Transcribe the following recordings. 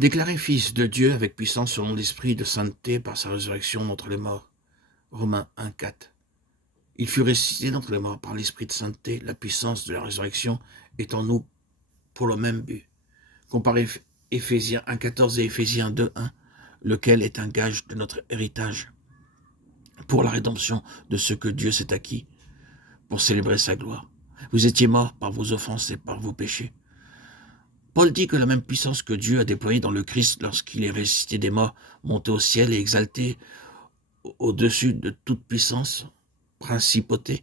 Déclaré fils de Dieu avec puissance selon l'esprit de sainteté par sa résurrection d'entre les morts. Romains 1,4. Il fut ressuscité d'entre les morts par l'esprit de sainteté, la puissance de la résurrection est en nous pour le même but. Comparez Éphésiens 1,14 et Éphésiens 2,1, lequel est un gage de notre héritage pour la rédemption de ce que Dieu s'est acquis, pour célébrer sa gloire. Vous étiez morts par vos offenses et par vos péchés. Paul dit que la même puissance que Dieu a déployée dans le Christ lorsqu'il est ressuscité des morts, monté au ciel et exalté au-dessus de toute puissance, principauté,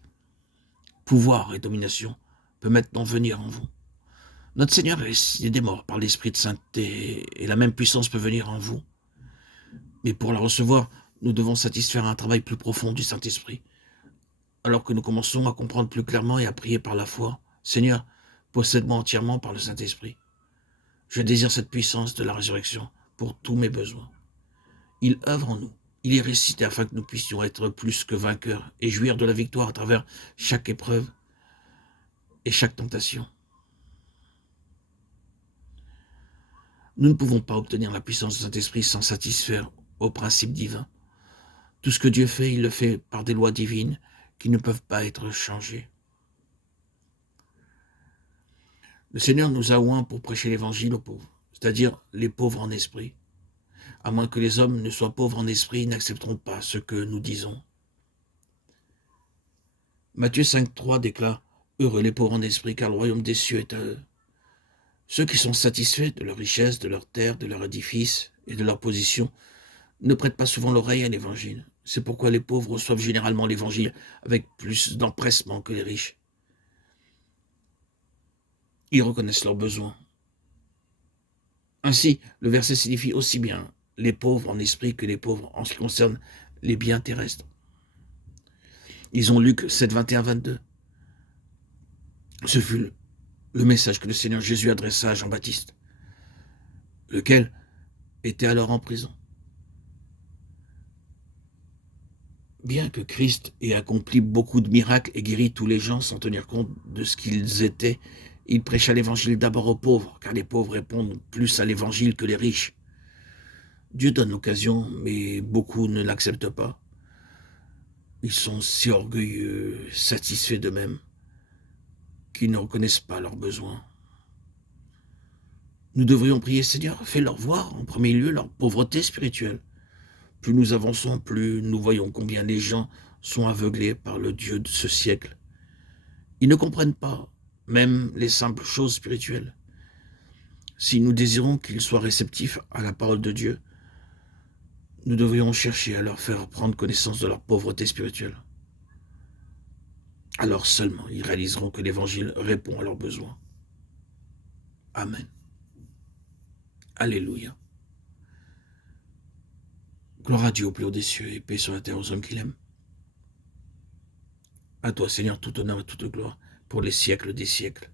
pouvoir et domination, peut maintenant venir en vous. Notre Seigneur est ressuscité des morts par l'Esprit de sainteté et la même puissance peut venir en vous. Mais pour la recevoir, nous devons satisfaire un travail plus profond du Saint-Esprit. Alors que nous commençons à comprendre plus clairement et à prier par la foi, Seigneur, possède-moi entièrement par le Saint-Esprit. Je désire cette puissance de la résurrection pour tous mes besoins. Il œuvre en nous. Il est ressuscité afin que nous puissions être plus que vainqueurs et jouir de la victoire à travers chaque épreuve et chaque tentation. Nous ne pouvons pas obtenir la puissance du Saint-Esprit sans satisfaire aux principes divins. Tout ce que Dieu fait, il le fait par des lois divines qui ne peuvent pas être changées. Le Seigneur nous a oints pour prêcher l'évangile aux pauvres, c'est-à-dire les pauvres en esprit. À moins que les hommes ne soient pauvres en esprit, ils n'accepteront pas ce que nous disons. Matthieu 5,3 déclare « Heureux les pauvres en esprit, car le royaume des cieux est à eux. » Ceux qui sont satisfaits de leur richesse, de leur terre, de leur édifice et de leur position ne prêtent pas souvent l'oreille à l'évangile. C'est pourquoi les pauvres reçoivent généralement l'évangile avec plus d'empressement que les riches. Ils reconnaissent leurs besoins. Ainsi, le verset signifie aussi bien les pauvres en esprit que les pauvres en ce qui concerne les biens terrestres. Ils ont Luc 7, 21, 22. Ce fut le message que le Seigneur Jésus adressa à Jean-Baptiste, lequel était alors en prison. Bien que Christ ait accompli beaucoup de miracles et guéri tous les gens sans tenir compte de ce qu'ils étaient, il prêcha l'évangile d'abord aux pauvres, car les pauvres répondent plus à l'évangile que les riches. Dieu donne l'occasion, mais beaucoup ne l'acceptent pas. Ils sont si orgueilleux, satisfaits d'eux-mêmes, qu'ils ne reconnaissent pas leurs besoins. Nous devrions prier, Seigneur, fais-leur voir en premier lieu leur pauvreté spirituelle. Plus nous avançons, plus nous voyons combien les gens sont aveuglés par le Dieu de ce siècle. Ils ne comprennent pas, même les simples choses spirituelles. Si nous désirons qu'ils soient réceptifs à la parole de Dieu, nous devrions chercher à leur faire prendre connaissance de leur pauvreté spirituelle. Alors seulement ils réaliseront que l'Évangile répond à leurs besoins. Amen. Alléluia. Gloire à Dieu au plus haut des cieux et paix sur la terre aux hommes qu'il aime. À toi, Seigneur, tout honneur et toute gloire pour les siècles des siècles.